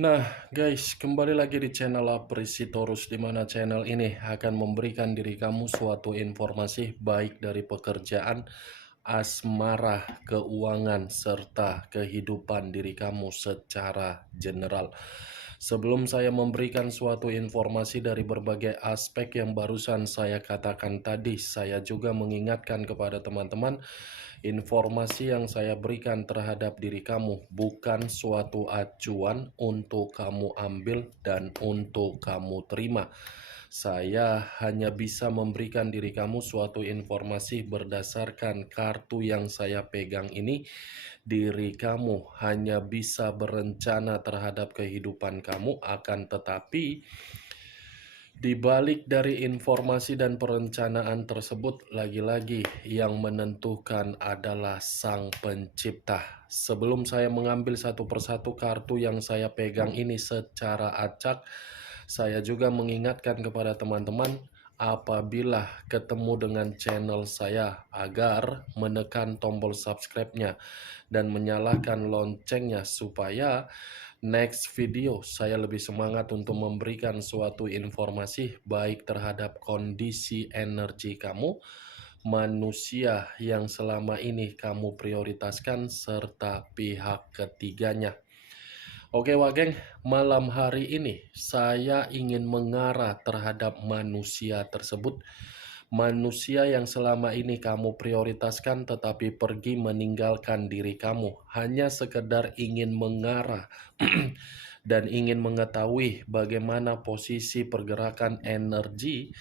Nah, guys, kembali lagi di channel Apresitorus, di mana channel ini akan memberikan diri kamu suatu informasi baik dari pekerjaan, asmara, keuangan, serta kehidupan diri kamu secara general. Sebelum saya memberikan suatu informasi dari berbagai aspek yang barusan saya katakan tadi, saya juga mengingatkan kepada teman-teman, informasi yang saya berikan terhadap diri kamu bukan suatu acuan untuk kamu ambil dan untuk kamu terima. Saya hanya bisa memberikan diri kamu suatu informasi berdasarkan kartu yang saya pegang ini. Diri kamu hanya bisa berencana terhadap kehidupan kamu, akan tetapi di balik dari informasi dan perencanaan tersebut, lagi-lagi yang menentukan adalah Sang Pencipta. Sebelum saya mengambil satu persatu kartu yang saya pegang ini secara acak, saya juga mengingatkan kepada teman-teman, apabila ketemu dengan channel saya, agar menekan tombol subscribe-nya dan menyalakan loncengnya supaya next video saya lebih semangat untuk memberikan suatu informasi baik terhadap kondisi energi kamu, manusia yang selama ini kamu prioritaskan, serta pihak ketiganya. Oke Wageng, malam hari ini saya ingin mengarah terhadap manusia tersebut. Manusia yang selama ini kamu prioritaskan tetapi pergi meninggalkan diri kamu. Hanya sekedar ingin mengarah dan ingin mengetahui bagaimana posisi pergerakan energi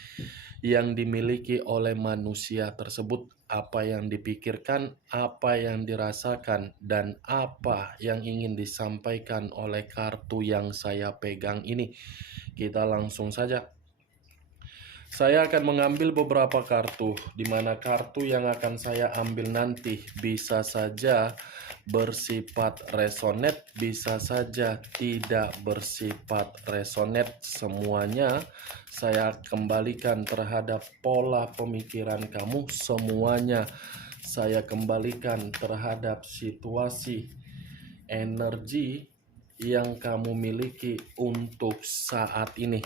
yang dimiliki oleh manusia tersebut, apa yang dipikirkan, apa yang dirasakan, dan apa yang ingin disampaikan oleh kartu yang saya pegang ini. Kita langsung saja. Saya akan mengambil beberapa kartu, di mana kartu yang akan saya ambil nanti bisa saja bersifat resonate, bisa saja tidak bersifat resonate. Semuanya saya kembalikan terhadap pola pemikiran kamu, semuanya saya kembalikan terhadap situasi energi yang kamu miliki untuk saat ini.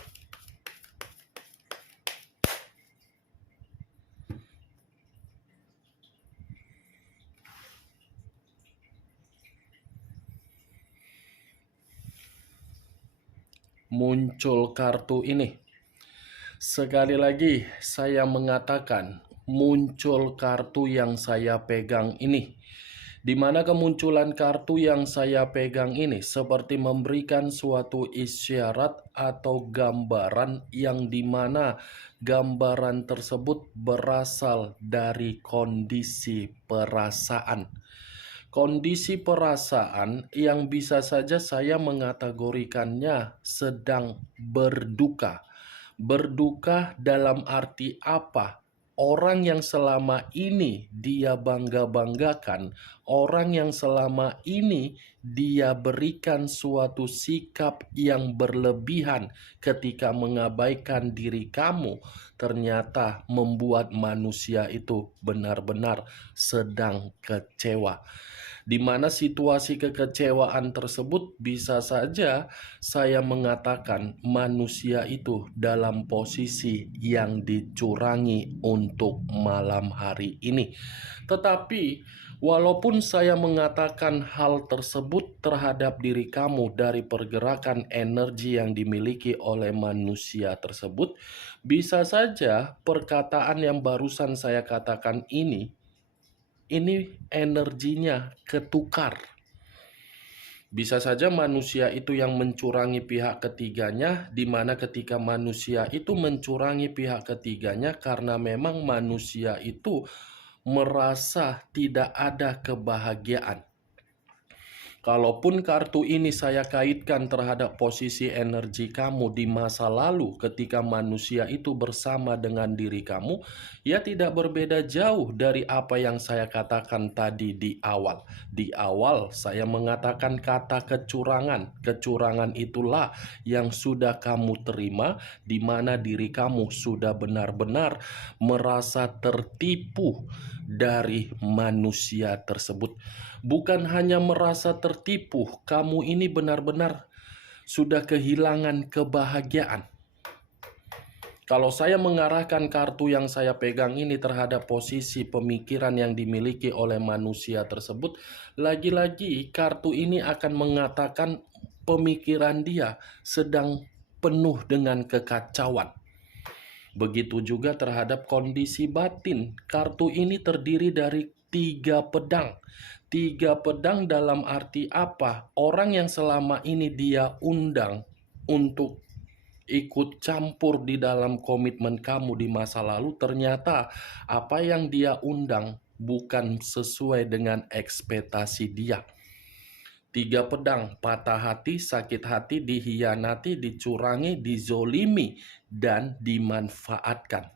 Muncul kartu ini. Sekali lagi saya mengatakan, muncul kartu yang saya pegang ini. Di mana kemunculan kartu yang saya pegang ini seperti memberikan suatu isyarat atau gambaran yang dimana gambaran tersebut berasal dari kondisi perasaan. Kondisi perasaan yang bisa saja saya mengategorikannya sedang berduka. Berduka dalam arti apa? Orang yang selama ini dia bangga-banggakan, orang yang selama ini dia berikan suatu sikap yang berlebihan ketika mengabaikan diri kamu, ternyata membuat manusia itu benar-benar sedang kecewa. Di mana situasi kekecewaan tersebut bisa saja saya mengatakan manusia itu dalam posisi yang dicurangi untuk malam hari ini. Tetapi walaupun saya mengatakan hal tersebut terhadap diri kamu dari pergerakan energi yang dimiliki oleh manusia tersebut, bisa saja perkataan yang barusan saya katakan ini energinya ketukar. Bisa saja manusia itu yang mencurangi pihak ketiganya, di mana ketika manusia itu mencurangi pihak ketiganya karena memang manusia itu merasa tidak ada kebahagiaan. Kalaupun kartu ini saya kaitkan terhadap posisi energi kamu di masa lalu ketika manusia itu bersama dengan diri kamu, ya tidak berbeda jauh dari apa yang saya katakan tadi di awal. Di awal saya mengatakan kata kecurangan. Kecurangan itulah yang sudah kamu terima, di mana diri kamu sudah benar-benar merasa tertipu dari manusia tersebut. Bukan hanya merasa tertipu, kamu ini benar-benar sudah kehilangan kebahagiaan. Kalau saya mengarahkan kartu yang saya pegang ini terhadap posisi pemikiran yang dimiliki oleh manusia tersebut, lagi-lagi kartu ini akan mengatakan pemikiran dia sedang penuh dengan kekacauan. Begitu juga terhadap kondisi batin. Kartu ini terdiri dari 3 pedang. 3 pedang dalam arti apa? Orang yang selama ini dia undang untuk ikut campur di dalam komitmen kamu di masa lalu, ternyata apa yang dia undang bukan sesuai dengan ekspektasi dia. 3 pedang, patah hati, sakit hati, dihianati, dicurangi, dizolimi, dan dimanfaatkan.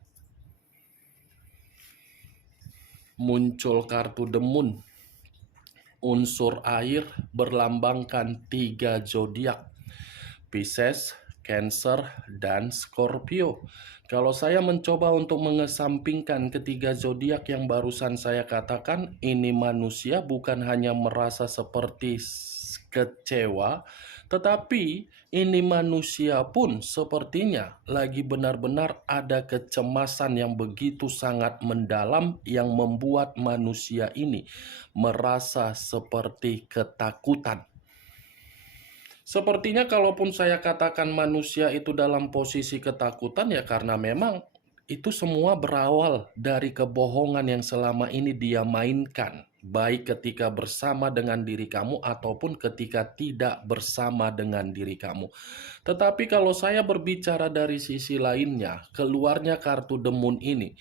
Muncul kartu The Moon, unsur air berlambangkan 3 zodiak, Pisces, Cancer, dan Scorpio. Kalau saya mencoba untuk mengesampingkan ketiga zodiak yang barusan saya katakan, ini manusia bukan hanya merasa seperti kecewa, tetapi ini manusia pun sepertinya lagi benar-benar ada kecemasan yang begitu sangat mendalam yang membuat manusia ini merasa seperti ketakutan. Sepertinya kalaupun saya katakan manusia itu dalam posisi ketakutan, ya karena memang itu semua berawal dari kebohongan yang selama ini dia mainkan, baik ketika bersama dengan diri kamu ataupun ketika tidak bersama dengan diri kamu. Tetapi kalau saya berbicara dari sisi lainnya, keluarnya kartu The Moon ini,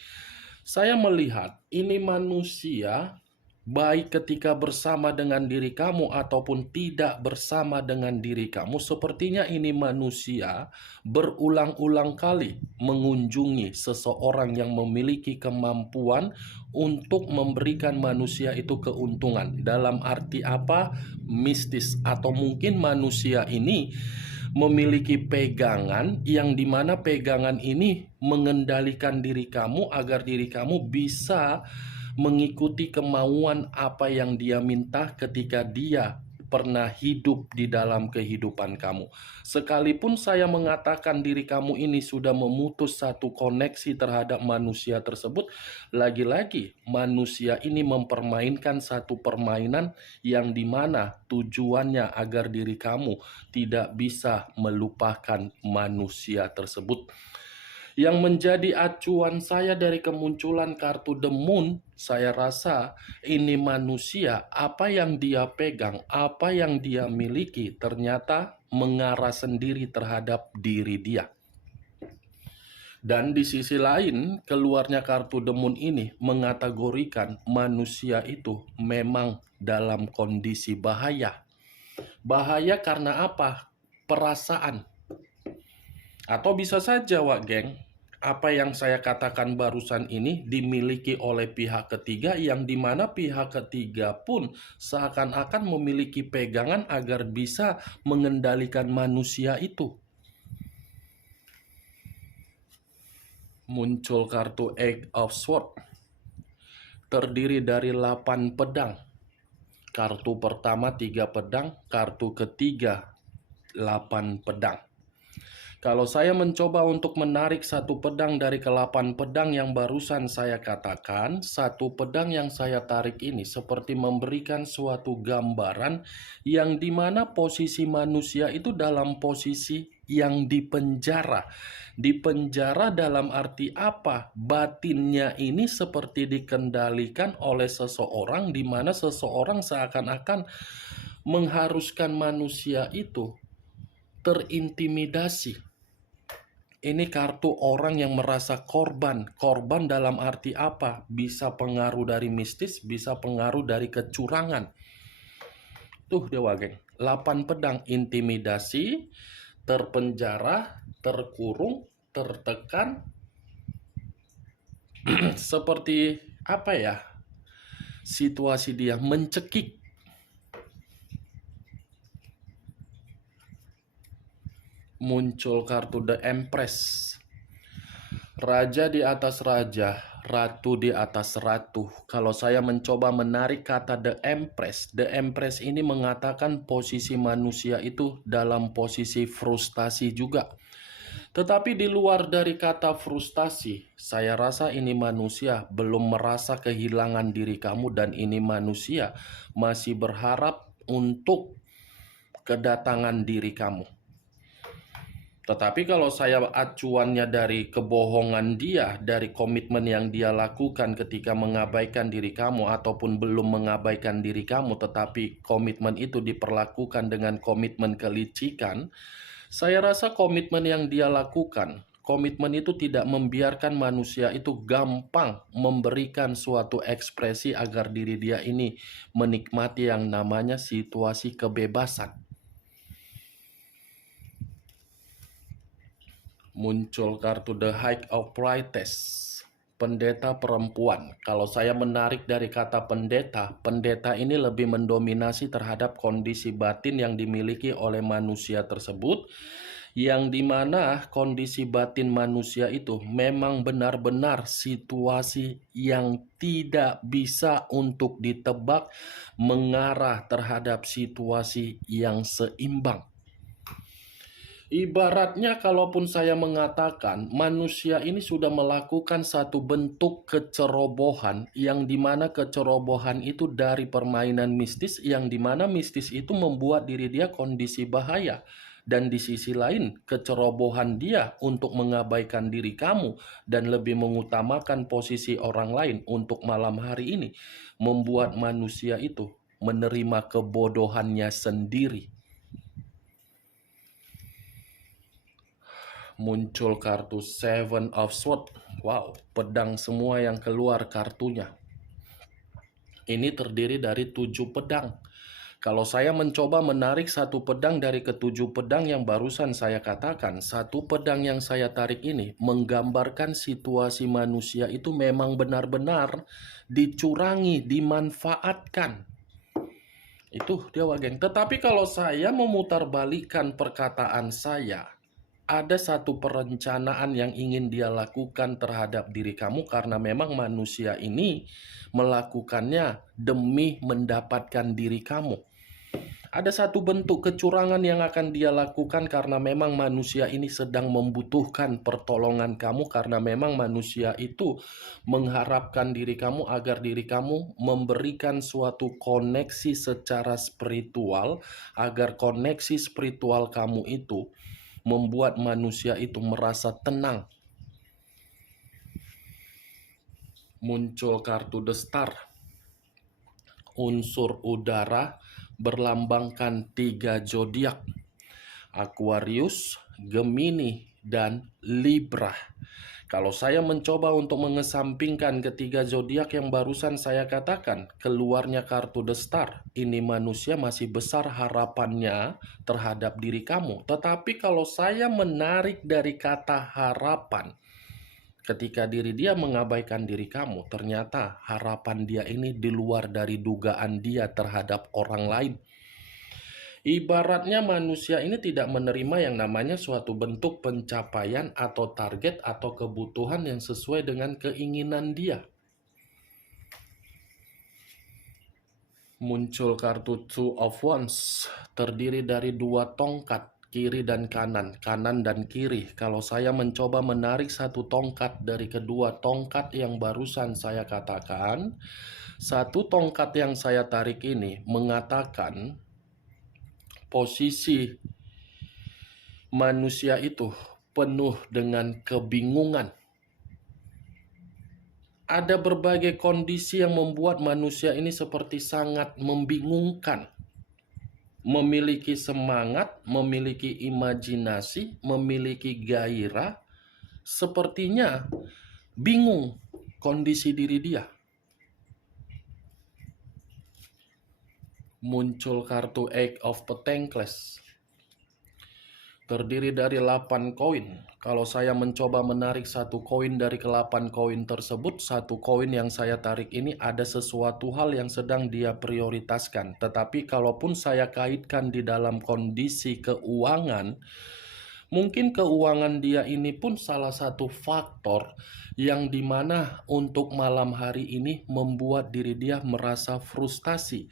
saya melihat ini manusia baik ketika bersama dengan diri kamu ataupun tidak bersama dengan diri kamu, sepertinya ini manusia berulang-ulang kali mengunjungi seseorang yang memiliki kemampuan untuk memberikan manusia itu keuntungan. Dalam arti apa? Mistis, atau mungkin manusia ini memiliki pegangan yang dimana pegangan ini mengendalikan diri kamu agar diri kamu bisa mengikuti kemauan apa yang dia minta ketika dia pernah hidup di dalam kehidupan kamu. Sekalipun saya mengatakan diri kamu ini sudah memutus satu koneksi terhadap manusia tersebut, lagi-lagi manusia ini mempermainkan satu permainan yang dimana tujuannya agar diri kamu tidak bisa melupakan manusia tersebut. Yang menjadi acuan saya dari kemunculan kartu The Moon, saya rasa ini manusia, apa yang dia pegang, apa yang dia miliki, ternyata mengarah sendiri terhadap diri dia. Dan di sisi lain, keluarnya kartu The Moon ini mengategorikan manusia itu memang dalam kondisi bahaya. Bahaya karena apa? Perasaan. Atau bisa saja, Wak Geng, apa yang saya katakan barusan ini dimiliki oleh pihak ketiga, yang dimana pihak ketiga pun seakan-akan memiliki pegangan agar bisa mengendalikan manusia itu. Muncul kartu Eight of Swords, terdiri dari 8 pedang. Kartu pertama 3 pedang, kartu ketiga 8 pedang. Kalau saya mencoba untuk menarik satu pedang dari ke-8 pedang yang barusan saya katakan, satu pedang yang saya tarik ini seperti memberikan suatu gambaran yang dimana posisi manusia itu dalam posisi yang dipenjara. Dipenjara dalam arti apa? Batinnya ini seperti dikendalikan oleh seseorang, di mana seseorang seakan-akan mengharuskan manusia itu terintimidasi. Ini kartu orang yang merasa korban. Korban dalam arti apa? Bisa pengaruh dari mistis, bisa pengaruh dari kecurangan. Tuh Dewa Geng, 8 pedang, intimidasi, terpenjara, terkurung, tertekan. Seperti apa ya? Situasi dia mencekik. Muncul kartu The Empress, raja di atas raja, ratu di atas ratu. Kalau saya mencoba menarik kata The Empress ini mengatakan posisi manusia itu dalam posisi frustasi juga. Tetapi di luar dari kata frustasi, saya rasa ini manusia belum merasa kehilangan diri kamu dan ini manusia masih berharap untuk kedatangan diri kamu. Tetapi kalau saya acuannya dari kebohongan dia, dari komitmen yang dia lakukan ketika mengabaikan diri kamu ataupun belum mengabaikan diri kamu, tetapi komitmen itu diperlakukan dengan komitmen kelicikan, saya rasa komitmen yang dia lakukan, komitmen itu tidak membiarkan manusia itu gampang memberikan suatu ekspresi agar diri dia ini menikmati yang namanya situasi kebebasan. Muncul kartu The High of Priestess, pendeta perempuan. Kalau saya menarik dari kata pendeta ini lebih mendominasi terhadap kondisi batin yang dimiliki oleh manusia tersebut, yang dimana kondisi batin manusia itu memang benar-benar situasi yang tidak bisa untuk ditebak, mengarah terhadap situasi yang seimbang. Ibaratnya kalaupun saya mengatakan manusia ini sudah melakukan satu bentuk kecerobohan, yang dimana kecerobohan itu dari permainan mistis, yang dimana mistis itu membuat diri dia kondisi bahaya. Dan di sisi lain, kecerobohan dia untuk mengabaikan diri kamu dan lebih mengutamakan posisi orang lain untuk malam hari ini membuat manusia itu menerima kebodohannya sendiri. Muncul kartu Seven of Swords. Wow, pedang semua yang keluar kartunya. Ini terdiri dari 7 pedang. Kalau saya mencoba menarik satu pedang dari ketujuh pedang yang barusan saya katakan, satu pedang yang saya tarik ini menggambarkan situasi manusia itu memang benar-benar dicurangi, dimanfaatkan. Itu dia geng. Tetapi kalau saya memutarbalikkan perkataan saya, ada satu perencanaan yang ingin dia lakukan terhadap diri kamu karena memang manusia ini melakukannya demi mendapatkan diri kamu. Ada satu bentuk kecurangan yang akan dia lakukan karena memang manusia ini sedang membutuhkan pertolongan kamu, karena memang manusia itu mengharapkan diri kamu agar diri kamu memberikan suatu koneksi secara spiritual, agar koneksi spiritual kamu itu membuat manusia itu merasa tenang. Muncul kartu The Star, unsur udara, berlambangkan 3 zodiak: Aquarius, Gemini, dan Libra. Kalau saya mencoba untuk mengesampingkan ketiga zodiak yang barusan saya katakan, keluarnya kartu The Star. Ini manusia masih besar harapannya terhadap diri kamu. Tetapi kalau saya menarik dari kata harapan, ketika diri dia mengabaikan diri kamu, ternyata harapan dia ini di luar dari dugaan dia terhadap orang lain. Ibaratnya manusia ini tidak menerima yang namanya suatu bentuk pencapaian atau target atau kebutuhan yang sesuai dengan keinginan dia. Muncul kartu Two of Wands, terdiri dari 2 tongkat, kiri dan kanan, kanan dan kiri. Kalau saya mencoba menarik satu tongkat dari kedua tongkat yang barusan saya katakan, satu tongkat yang saya tarik ini mengatakan posisi manusia itu penuh dengan kebingungan. Ada berbagai kondisi yang membuat manusia ini seperti sangat membingungkan. Memiliki semangat, memiliki imajinasi, memiliki gairah, sepertinya bingung kondisi diri dia. Muncul kartu Eight of Pentacles, terdiri dari 8 koin. Kalau saya mencoba menarik satu koin dari ke-8 koin tersebut, satu koin yang saya tarik ini ada sesuatu hal yang sedang dia prioritaskan. Tetapi kalaupun saya kaitkan di dalam kondisi keuangan, Mungkin keuangan dia ini pun salah satu faktor yang dimana untuk malam hari ini membuat diri dia merasa frustasi.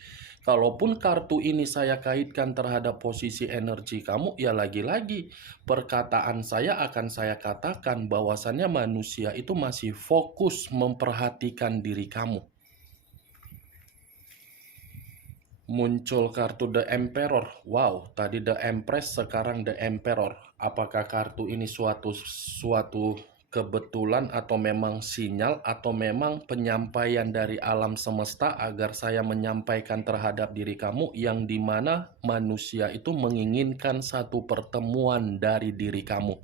Kalaupun kartu ini saya kaitkan terhadap posisi energi kamu, ya lagi-lagi perkataan saya akan saya katakan bahwasannya manusia itu masih fokus memperhatikan diri kamu. Muncul kartu The Emperor. Wow, tadi The Empress, sekarang The Emperor. Apakah kartu ini suatu kebetulan atau memang sinyal atau memang penyampaian dari alam semesta agar saya menyampaikan terhadap diri kamu yang dimana manusia itu menginginkan satu pertemuan dari diri kamu.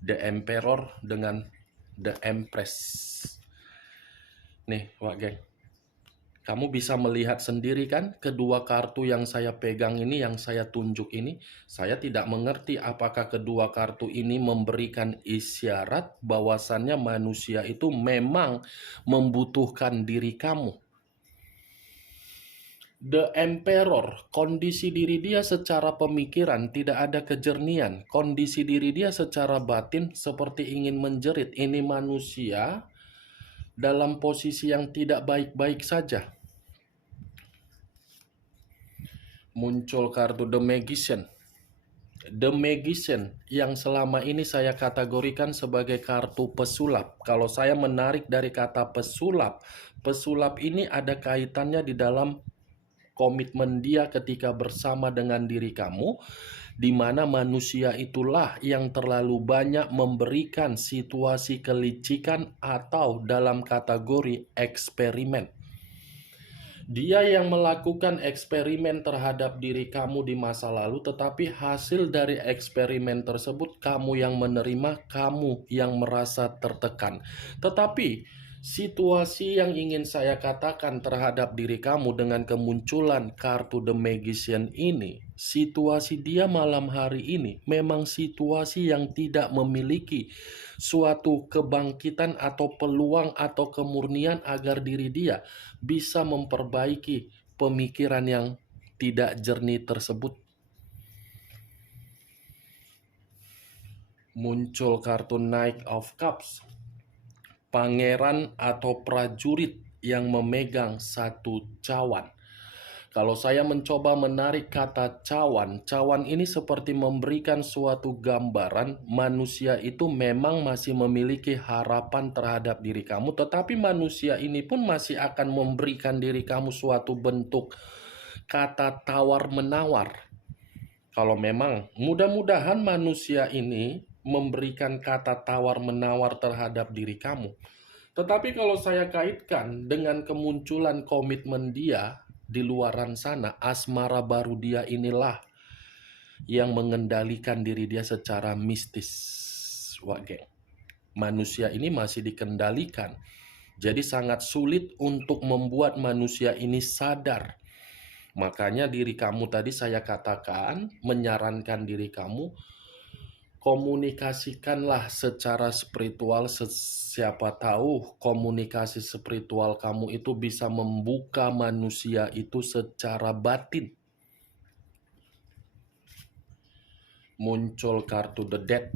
The Emperor dengan The Empress. Nih, Wak Geng. Kamu bisa melihat sendiri kan, kedua kartu yang saya pegang ini, yang saya tunjuk ini, saya tidak mengerti apakah kedua kartu ini memberikan isyarat bahwasannya manusia itu memang membutuhkan diri kamu. The Emperor, kondisi diri dia secara pemikiran tidak ada kejernihan. Kondisi diri dia secara batin seperti ingin menjerit. Ini manusia dalam posisi yang tidak baik-baik saja. Muncul kartu The Magician. The Magician yang selama ini saya kategorikan sebagai kartu pesulap. Kalau saya menarik dari kata pesulap, pesulap ini ada kaitannya di dalam komitmen dia ketika bersama dengan diri kamu, di mana manusia itulah yang terlalu banyak memberikan situasi kelicikan atau dalam kategori eksperimen. Dia yang melakukan eksperimen terhadap diri kamu di masa lalu, tetapi hasil dari eksperimen tersebut kamu yang menerima, kamu yang merasa tertekan. Tetapi situasi yang ingin saya katakan terhadap diri kamu dengan kemunculan kartu The Magician ini, situasi dia malam hari ini memang situasi yang tidak memiliki suatu kebangkitan atau peluang atau kemurnian agar diri dia bisa memperbaiki pemikiran yang tidak jernih tersebut. Muncul kartu Knight of Cups, pangeran atau prajurit yang memegang satu cawan. Kalau saya mencoba menarik kata cawan, cawan ini seperti memberikan suatu gambaran manusia itu memang masih memiliki harapan terhadap diri kamu, tetapi manusia ini pun masih akan memberikan diri kamu suatu bentuk kata tawar-menawar. Kalau memang mudah-mudahan manusia ini memberikan kata tawar-menawar terhadap diri kamu. Tetapi kalau saya kaitkan dengan kemunculan komitmen dia di luaran sana, asmara baru dia inilah yang mengendalikan diri dia secara mistis. Wah, geng. Manusia ini masih dikendalikan. Jadi sangat sulit untuk membuat manusia ini sadar. Makanya diri kamu tadi saya katakan, menyarankan diri kamu, komunikasikanlah secara spiritual. Siapa tahu komunikasi spiritual kamu itu bisa membuka manusia itu secara batin. Muncul kartu The Death,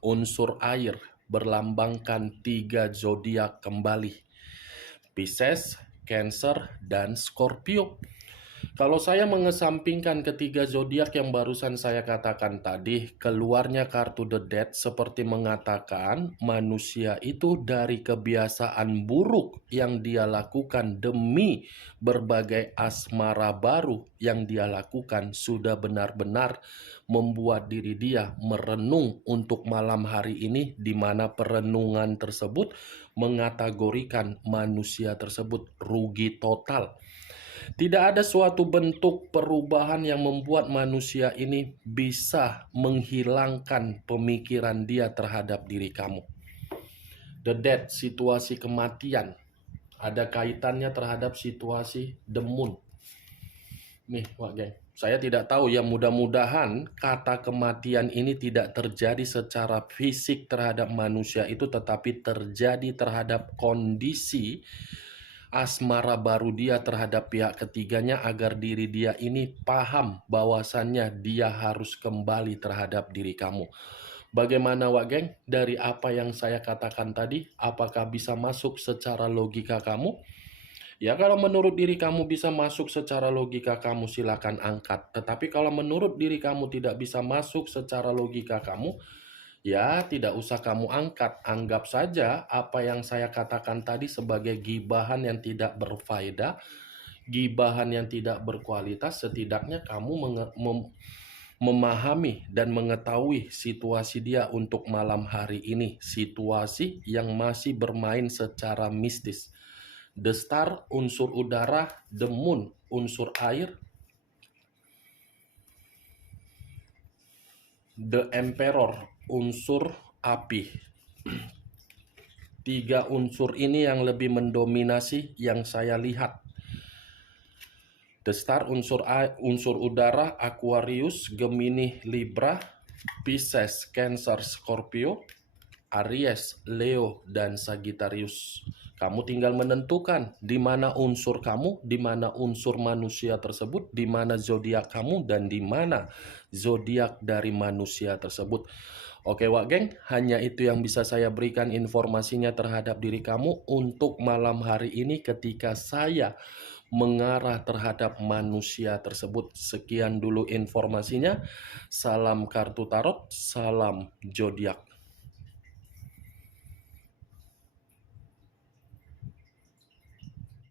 unsur air, berlambangkan 3 zodiak kembali, Pisces, Cancer, dan Scorpio. Kalau saya mengesampingkan ketiga zodiak yang barusan saya katakan tadi, keluarnya kartu The Death seperti mengatakan manusia itu dari kebiasaan buruk yang dia lakukan demi berbagai asmara baru yang dia lakukan sudah benar-benar membuat diri dia merenung untuk malam hari ini, di mana perenungan tersebut mengategorikan manusia tersebut rugi total. Tidak ada suatu bentuk perubahan yang membuat manusia ini bisa menghilangkan pemikiran dia terhadap diri kamu. The Death, situasi kematian, ada kaitannya terhadap situasi the moon. Nih, Wak Geng, saya tidak tahu ya, mudah-mudahan kata kematian ini tidak terjadi secara fisik terhadap manusia itu, tetapi terjadi terhadap kondisi asmara baru dia terhadap pihak ketiganya agar diri dia ini paham bahwasannya dia harus kembali terhadap diri kamu. Bagaimana Wak Geng? Dari apa yang saya katakan tadi, apakah bisa masuk secara logika kamu? Ya kalau menurut diri kamu bisa masuk secara logika kamu silakan angkat. Tetapi kalau menurut diri kamu tidak bisa masuk secara logika kamu, ya tidak usah kamu angkat. Anggap saja apa yang saya katakan tadi sebagai gibahan yang tidak berfaedah, gibahan yang tidak berkualitas. Setidaknya kamu memahami dan mengetahui situasi dia untuk malam hari ini. Situasi yang masih bermain secara mistis. The Star unsur udara, The Moon unsur air, The Emperor unsur api. Tiga unsur ini yang lebih mendominasi yang saya lihat. The Star unsur udara, Aquarius, Gemini, Libra, Pisces, Cancer, Scorpio, Aries, Leo, dan Sagittarius. Kamu tinggal menentukan di mana unsur kamu, di mana unsur manusia tersebut, di mana zodiak kamu, dan di mana zodiak dari manusia tersebut. Oke Wak Geng, hanya itu yang bisa saya berikan informasinya terhadap diri kamu untuk malam hari ini ketika saya mengarah terhadap manusia tersebut. Sekian dulu informasinya. Salam kartu tarot, salam zodiak.